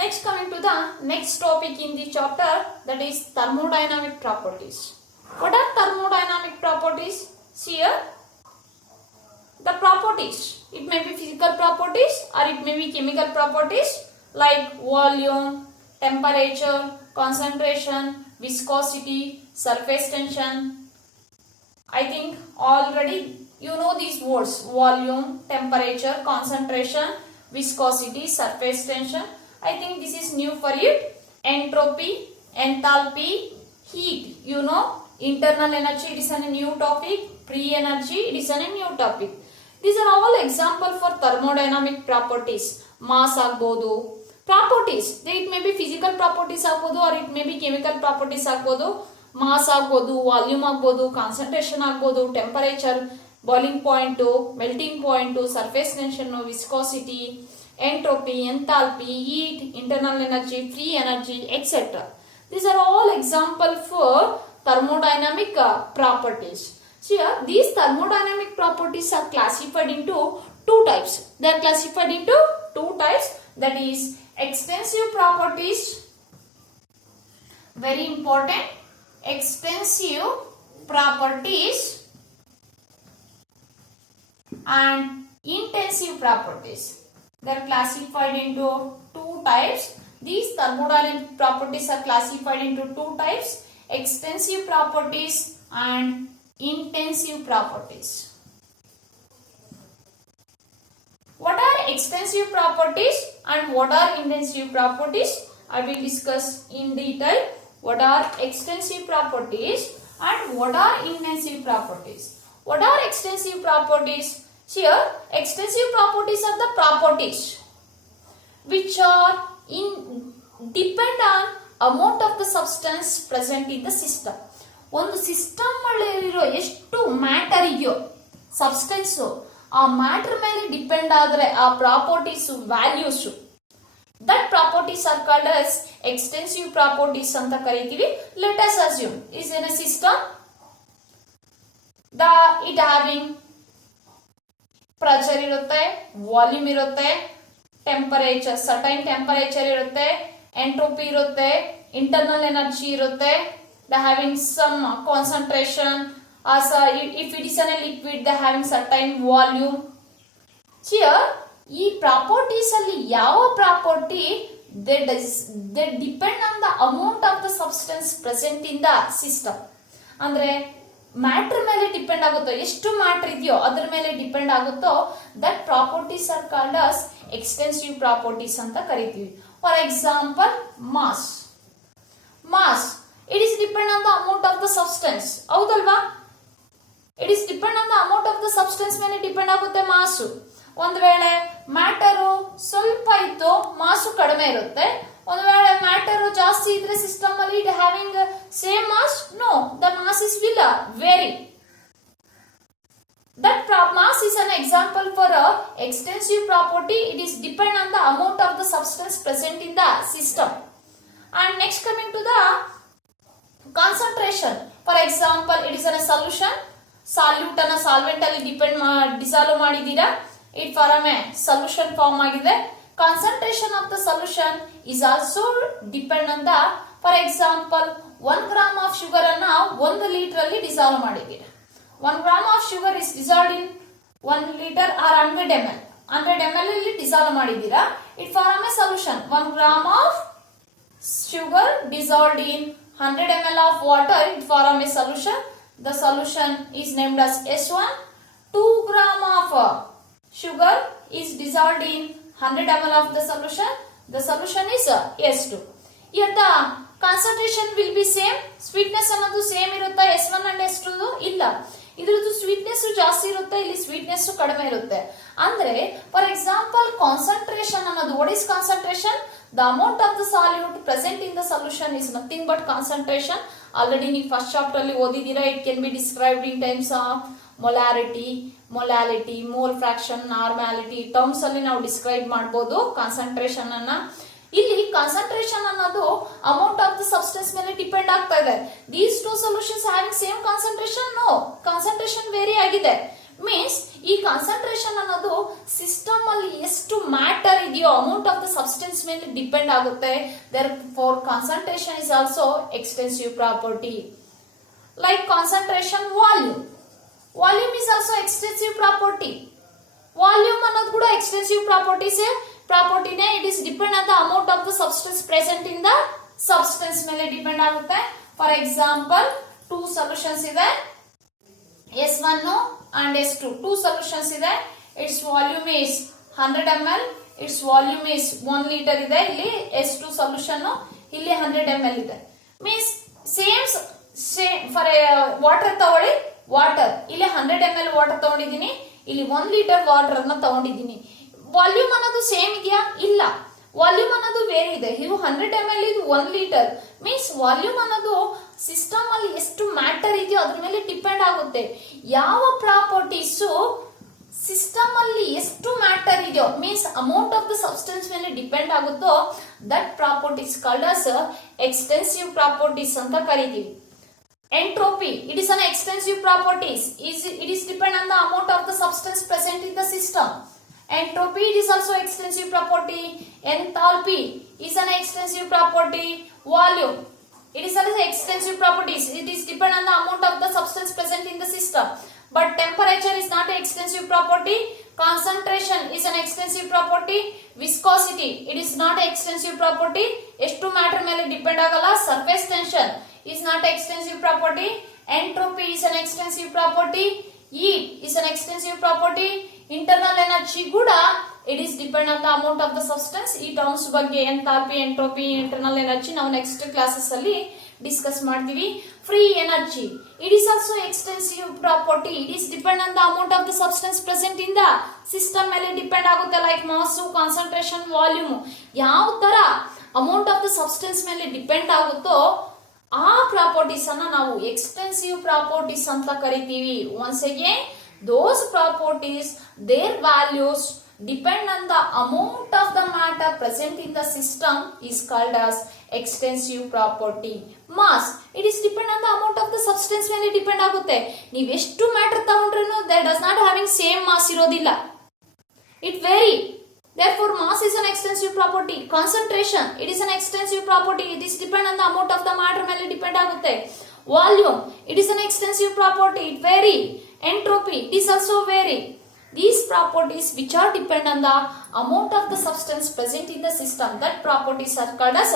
Next, coming to the next topic in the chapter, that is thermodynamic properties. What are thermodynamic properties? See here, the properties. It may be physical properties or it may be chemical properties like volume, temperature, concentration, viscosity, surface tension. I think already you know these words: volume, temperature, concentration, viscosity, surface tension. I think this is new for it. Entropy, enthalpy, heat. You know, internal energy, it is a new topic. Free energy, it is a new topic. These are all example for thermodynamic properties. Mass agbodu. Properties, it may be physical properties agbodu or it may be chemical properties agbodu. Mass agbodu, volume agbodu, concentration agbodu, temperature, boiling point, melting point, surface tension, viscosity, entropy, enthalpy, heat, internal energy, free energy, etc. These are all example for thermodynamic properties. So here, these thermodynamic properties are classified into two types. They are classified into two types, that is extensive properties, very important, extensive properties and intensive properties. They are classified into two types. These thermodynamic properties are classified into two types: extensive properties and intensive properties. What are extensive properties and what are intensive properties? I will discuss in detail what are extensive properties and what are intensive properties. What are extensive properties? Here, extensive properties are the properties which are depend on amount of the substance present in the system. ಒಂದು system ಅಲ್ಲಿರೋ ಎಷ್ಟು matter ಇದೆಯೋ substance, ಆ matter ಮೇಲೆ depend ಆದರೆ ಆ properties values, that properties are called as extensive properties ಅಂತ ಕರಿತೀವಿ. Let us assume is in a system it having pressure ಇರುತ್ತೆ, ವಾಲ್ಯೂಮ್ ಇರುತ್ತೆ, ಟೆಂಪರೇಚರ್ ಸರ್ಟೈನ್ ಟೆಂಪರೇಚರ್ ಇರುತ್ತೆ, ಎಂಟ್ರೋಪಿ ಇರುತ್ತೆ, ಇಂಟರ್ನಲ್ ಎನರ್ಜಿ ಇರುತ್ತೆ, they having some concentration, as if it is a liquid they having certain volume. Here ಈ properties ಅಲ್ಲಿ ಯಾವ property they depend on the amount of the substance present in the system. ಅಂದ್ರೆ matter ಮೇಲೆ depend ಆಗುತ್ತೋ, ಎಷ್ಟು matter ಇದೆಯೋ ಅದರ ಮೇಲೆ ಡಿಪೆಂಡ್ ಆಗುತ್ತೋ, that properties are called as extensive properties ಅಂತ ಕರಿತೀವಿ. For example mass. It is depend on the amount of the substance. ಹೌದಲ್ವಾ? It is depend on the amount of the substance ಮೇಲೆ ಡಿಪೆಂಡ್ ಆಗುತ್ತೆ ಮಾಸು. ಒಂದು ವೇಳೆ ಮ್ಯಾಟರು ಸ್ವಲ್ಪ ಇತ್ತು, ಮಾಸು ಕಡಿಮೆ ಇರುತ್ತೆ. ಒಂದು ವೇಳೆ ಮ್ಯಾಟರು ಜಾಸ್ತಿ ಇದ್ರೆ ಸಿಸ್ಟಮ್ ಅಲ್ಲಿ it having same mass, no, the mass is will vary. That mass is an example for a extensive property. It is depend on the amount of the substance present in the system. And next, coming to the concentration. For example, it is in a solution. Solute ಅನ್ನ solvent ಅಲ್ಲಿ dissolve ಮಾಡಿದೀರಾ, it form a solution form ಆಗಿದೆ. Concentration of the solution is also depend on the, for example, 1 gram of sugar ಅನ್ನ 1 liter ಅಲ್ಲಿ dissolve ಮಾಡಿದೀರಾ. 1 gram of sugar is dissolved in 1 liter or 100 ml. 100 ml ಅಲ್ಲಿ dissolve ಮಾಡಿದೀರಾ, it form a solution. 1 gram of sugar dissolved in 100 ml of water, it form a solution. The solution is named as S1. 2 gram of sugar is dissolved in 100 ml of the solution. The solution is S2. Here the concentration will be same. Sweetness ಅನ್ನೋದು same ಇರುತ್ತೆ S1 and S2 ಇಲ್ಲ. ಇದ್ರದ್ದು sweetness ಜಾಸ್ತಿ ಇರುತ್ತೆ, ಇಲ್ಲಿ sweetness ಕಡಿಮೆ ಇರುತ್ತೆ. ಅಂದ್ರೆ ಫಾರ್ ಎಕ್ಸಾಂಪಲ್ ಕಾನ್ಸಂಟ್ರೇಷನ್ ಅನ್ನೋದು, what is concentration? The amount of the solute present in the solution is nothing but concentration. Already ನೀವು ಫಸ್ಟ್ ಚಾಪ್ಟರ್ ಅಲ್ಲಿ ಓದಿದ್ದೀರಾ. It can be described in terms of molarity, mole fraction, normality terms ಅಲ್ಲಿ ನಾವು describe ಮಾಡಬಹುದು concentration ಅನ್ನ. ಇಲ್ಲಿ concentration ಅನ್ನೋದು amount of the substance ಮೇಲೆ depend ಆಗ್ತಾ ಇದೆ. These two solutions having same concentration? No, concentration vary ಆಗಿದೆ. ಮೀನ್ಸ್ ಈ ಕಾನ್ಸಂಟ್ರೇಷನ್ ಅನ್ನೋದು ಸಿಸ್ಟಮ್ ಅಲ್ಲಿ ಎಷ್ಟು ಮ್ಯಾಟರ್ ಇದೆಯೋ ಅಮೌಂಟ್ ಆಫ್ ದ ಸಬ್ಸ್ಟೆನ್ಸ್ ಮೇಲೆ ಡಿಪೆಂಡ್ ಆಗುತ್ತೆ. Therefore concentration is also extensive property. Like concentration volume. Volume is also extensive property. Volume ಅನ್ನೋದು ಕೂಡ ಎಕ್ಸ್ಟೆನ್ಸಿವ್ ಪ್ರಾಪರ್ಟಿನೇ. It is depend on the amount of the substance present in the substance ಮೇಲೆ depend ಆಗುತ್ತೆ. For example 2 solutions ಇದೆ, S1 and S2. 2 solutions ಇದೆ. Its volume is 100 ml. Its volume is 1 liter ಇದೆ. ಇಲ್ಲಿ S2 solution ಇಲ್ಲಿ 100 ml ಇದೆ. Means same for water ತಗೊಳ್ಳಿ. Water ಇಲ್ಲಿ 100 ml ವಾಟರ್ ತಗೊಂಡಿದ್ದೀನಿ, ಇಲ್ಲಿ 1 ಲೀಟರ್ ವಾಟರ್ ಅನ್ನ ತಗೊಂಡಿದ್ದೀನಿ. ವಾಲ್ಯೂಮ್ ಅನ್ನೋದು ಸೇಮ್ ಇದೆಯಾ? ಇಲ್ಲ. ವಾಲ್ಯೂಮ್ ಅನ್ನೋದು ಬೇರೆ ಇದೆ. ಇದು 100 ml, ಇದು 1 ಲೀಟರ್. ಮೀನ್ಸ್ ವಾಲ್ಯೂಮ್ ಅನ್ನೋದು ಸಿಸ್ಟಮ್ ಅಲ್ಲಿ ಎಷ್ಟು ಮ್ಯಾಟರ್ ಇದೆಯೋ ಅದ್ರ ಮೇಲೆ ಡಿಪೆಂಡ್ ಆಗುತ್ತೆ. ಯಾವ ಪ್ರಾಪರ್ಟೀಸು ಸಿಸ್ಟಮ್ ಅಲ್ಲಿ ಎಷ್ಟು ಮ್ಯಾಟರ್ ಇದೆಯೋ means amount of the substance ಮೇಲೆ ಡಿಪೆಂಡ್ ಆಗುತ್ತೋ that properties called as extensive properties ಅಂತ ಕರಿತೀವಿ. Entropy, it is an extensive properties. It is depend on the amount of the substance present in the system. Entropy, it is also extensive property. Enthalpy is an extensive property. Volume, it is also extensive properties. It is depend on the amount of the substance present in the system. But temperature is not an extensive property. Concentration is an extensive property. Viscosity, it is not an extensive property. ಎಷ್ಟು matter ಮೇಲೆ depend ಆಗಲ್ಲ. Surface tension is not extensive property. Entropy is an extensive property. Heat is an extensive property. Internal energy kuda it is depend on the amount of the substance. ಈ terms ಬಗ್ಗೆ enthalpy, entropy, internal energy ನಾವು next classes ಅಲ್ಲಿ discuss ಮಾಡ್ತೀವಿ. Free energy, it is also extensive property. It is depend on the amount of the substance present in the system ಮೇಲೆ depend ಆಗುತ್ತೆ. Like mass, concentration, volume ಯಾವ ತರ amount of the substance ಮೇಲೆ depend ಆಗುತ್ತೋ ಆ properties ಅನ್ನ ನಾವು extensive properties ಅಂತ ಕರಿತೀವಿ. Once again those properties, their values depend on the amount of the matter present in the system is called as extensive property. Mass, it is depend on the amount of the substance ಮೇಲೆ depend ಆಗುತ್ತೆ. ನೀವು ಎಷ್ಟು matter ತಗೊಂಡ್ರೂ that does not having same mass ಇರೋದಿಲ್ಲ. It vary. Therefore, mass is an extensive property. Concentration, it is an extensive property. It is depend on the amount of the matter ಮೇಲೆ depend ಆಗುತ್ತೆ. Volume, it is an extensive property. It vary. Entropy, it is also vary. These properties which are depend on the amount of the substance present in the system, that properties are called as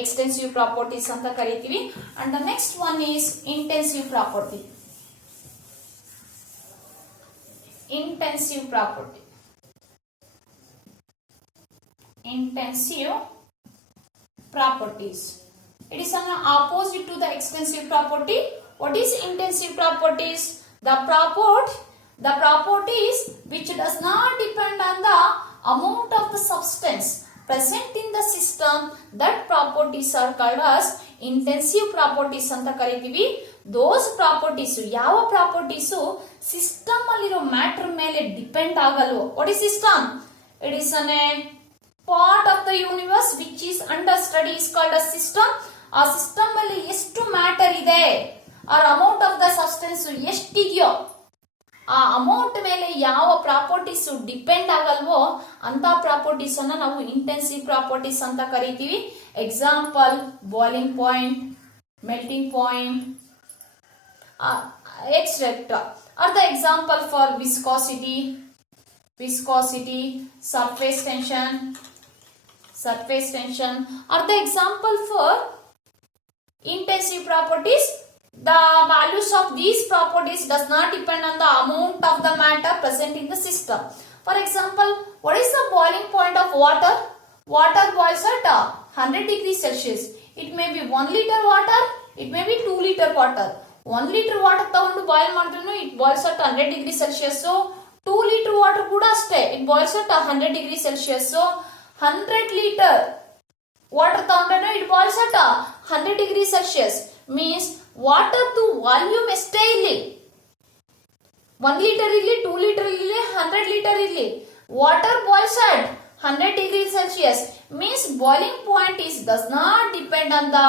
extensive properties anta karitivi. And the next one is intensive property. Intensive property. Intensive properties, it is an opposite to the extensive property. What is intensive properties? The properties which does not depend on the amount of the substance present in the system, that properties are called as intensive properties anta karitivi. Those properties, ಯಾವ properties system ಅಲ್ಲಿರೋ matter ಮೇಲೆ depend ಆಗಲ್ವೋ. What is system? It is an part of the universe which is under study is called a system. ಆ system ಅಲ್ಲಿ ಎಷ್ಟು matter ಇದೆ, or amount of the substance ಎಷ್ಟಿದೆಯೋ ಆ ಅಮೌಂಟ್ ಮೇಲೆ ಯಾವ ಪ್ರಾಪರ್ಟೀಸ್ ಡಿಪೆಂಡ್ ಆಗಲ್ವೋ ಅಂತ ಪ್ರಾಪರ್ಟೀಸ್ ಅನ್ನ ನಾವು ಇಂಟೆನ್ಸಿವ್ ಪ್ರಾಪರ್ಟೀಸ್ ಅಂತ ಕರಿತೀವಿ. Example boiling point, melting point, etcetera are the example for viscosity, surface tension are the example for intensive properties. The values of these properties does not depend on the amount of the matter present in the system. For example, what is the boiling point of water? Water boils at 100 degrees Celsius. It may be 1 liter water, it may be 2 liter water. 1 liter water ತಗೊಂಡು boil ಮಾಡಿದ್ರು it boils at 100 degrees Celsius. So 2 liter water ಕೂಡ ಅಷ್ಟೇ, it boils at 100 degrees Celsius. So 100 liter water ತಗೊಂಡ್ರೆ it boils at 100 degrees Celsius. Means water to volume ಎಷ್ಟೇ ಇಲ್ಲಿ, 1 liter ಇಲ್ಲಿ, 2 liter ಇಲ್ಲಿ, 100 liter ಇಲ್ಲಿ, water boils at 100 degrees Celsius. Means boiling point does not depend on the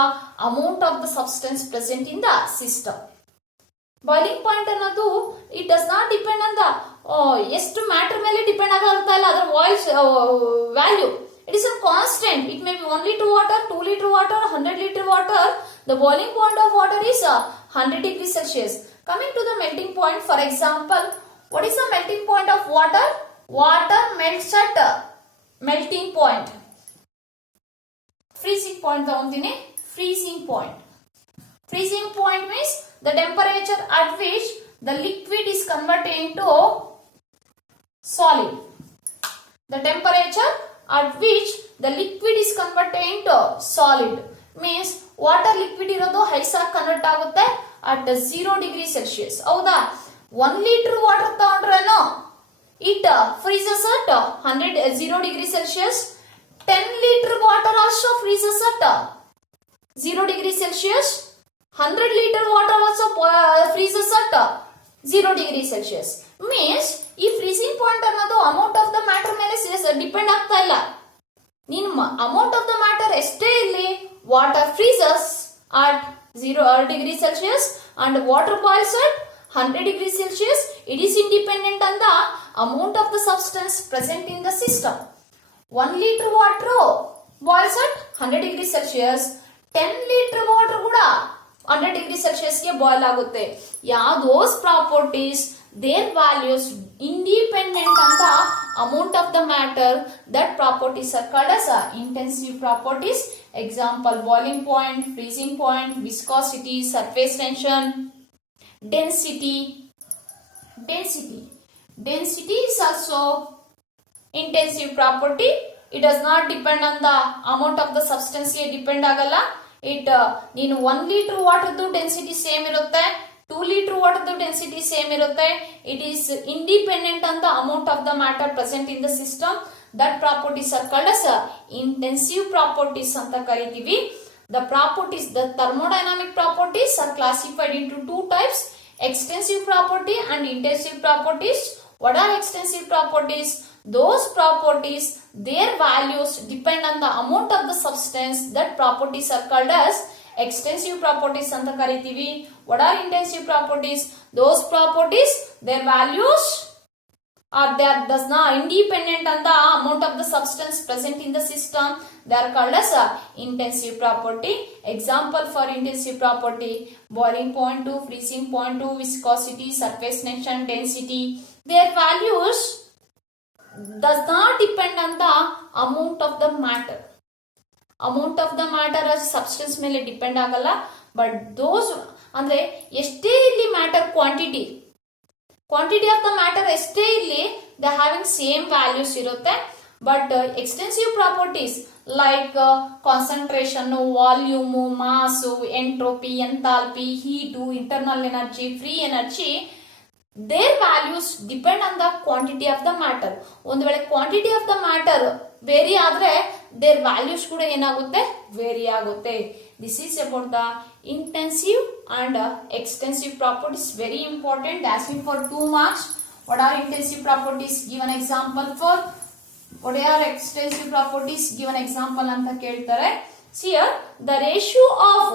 amount of the substance present in the system. Boiling point ಅನ್ನೋದು it does not depend on the ಎಷ್ಟು matter ಮೇಲೆ depend ಆಗುತ್ತಾ ಇಲ್ಲ ಅದರ voice value. It is a constant. It may be 1 liter water, 2 liter water, 100 liter water. The boiling point of water is 100 degrees Celsius. Coming to the melting point, for example, what is the melting point of water? Water melts at melting point. Freezing point ತಗೊಂತೀನಿ. Freezing point. Freezing point means the temperature at which the liquid is converted into solid. The temperature at which the liquid is converted into solid means water liquid ಇರೋದು ice ಆಗಿ convert ಆಗುತ್ತೆ at 0 degree Celsius. ಹೌದಾ? 1 liter water ತಗೊಂಡ್ರೇನು it freezes at 0 degree Celsius. 10 liter water also freezes at 0 degree Celsius. 100 liter water also freezes at 0 degree Celsius. Means ಈ freezing point ಅನ್ನೋದು amount of the matter ಮೇಲೆ depend ಆಗ್ತಾ ಇಲ್ಲ. ನಿಮ್ಮ amount of the matter ಎಷ್ಟೇ ಇರಲಿ, water ಫ್ರೀಸಸ್ at 0 degree Celsius and water boils at 100 degree Celsius. It is independent on the amount of the substance present in the system. 1 liter water boils at 100 degree Celsius. 10 liter water ಕೂಡ 100 degree Celsius ಗೆ boil ಆಗುತ್ತೆ. those properties, their values independent on the amount of the matter, that properties are called as intensive properties. Example: boiling point, freezing point, viscosity, surface tension, density. Density is also intensive property. It does not depend on the amount of the substance. Depend ಆಗಲ್ಲ. It ನೀನು 1 liter water density same ಇರುತ್ತೆ, 2 liter water density same ಇರುತ್ತೆ. It is independent on the amount of the matter present in the system. That properties are called as intensive properties ಅಂತ ಕರಿತೀವಿ. The properties, the thermodynamic properties are classified into two types: extensive property and intensive properties. What are extensive properties? Those properties, their values depend on the amount of the substance. That properties are called as extensive properties anta karitivi. What are intensive properties? Those properties, their values are that does not independent on the amount of the substance present in the system. They are called as intensive property. Example for intensive property: boiling point to freezing point to viscosity, surface tension, density. Their values does not depend on the amount of the matter. Amount of the matter as substance ಮೇಲೆ depend ಆಗಲ್ಲ. But those ಅಂದ್ರೆ ಎಷ್ಟೇ ಇಲ್ಲಿ matter quantity of the matter ಎಷ್ಟೇ ಇಲ್ಲಿ the having same values ಇರುತ್ತೆ. But extensive properties like concentration, volume, mass, entropy, enthalpy, heat, internal energy, free energy, their values depend on the quantity of the matter. ಒಂದು ವೇಳೆ quantity of the matter vary ಆದ್ರೆ their values ಕೂಡ ಏನಾಗುತ್ತೆ, very ಆಗುತ್ತೆ. This is about the intensive and extensive properties. Very important, asking for 2 marks. What are intensive properties? Give an example for. What are extensive properties? Give an example ಅಂತ ಕೇಳ್ತಾರೆ. Here the ratio of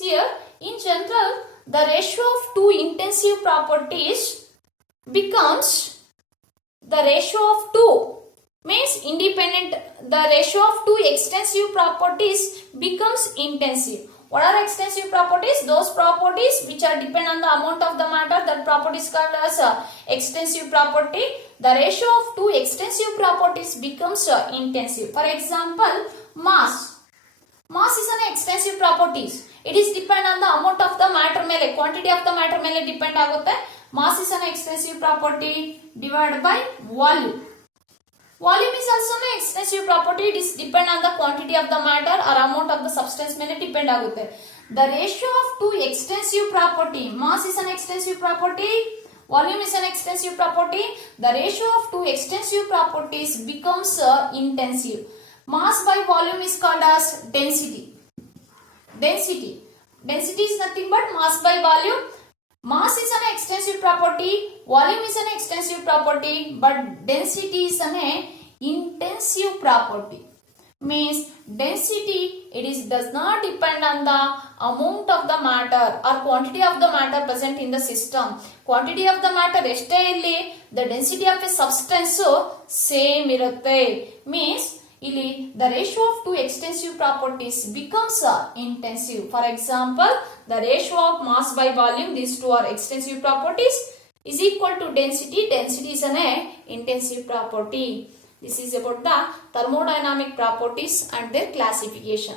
here in general the ratio of two intensive properties becomes the ratio of 2 means independent. The ratio of two extensive properties becomes intensive. What are extensive properties? Those properties which are depend on the amount of the matter, that property is called as extensive property. The ratio of two extensive properties becomes intensive. For example, mass is an extensive properties. It is depend on the amount of the matter ಮೇಲೆ, quantity of the matter ಮೇಲೆ depend ಆಗುತ್ತೆ. Mass is an extensive property divided by volume. Volume is also an extensive property. It is depend on the quantity of the matter or amount of the substance ಮೇಲೆ depend ಆಗುತ್ತೆ. The ratio of two extensive property, mass is an extensive property, volume is an extensive property. The ratio of two extensive properties becomes intensive. Mass by volume is called as density. Density is nothing but mass by volume. Mass is an extensive property, volume is an extensive property, but density is an intensive property. means density does not depend on the amount of the matter or quantity of the matter present in the system. Quantity of the matter ಎಷ್ಟೇ ಇಲ್ಲಿ the density of a substance same ಇರುತ್ತೆ. means ಇಲ್ಲಿ the ratio of two extensive properties becomes intensive. For example, the ratio of mass by volume, these two are extensive properties, is equal to density. Density is an intensive property. This is about the thermodynamic properties and their classification.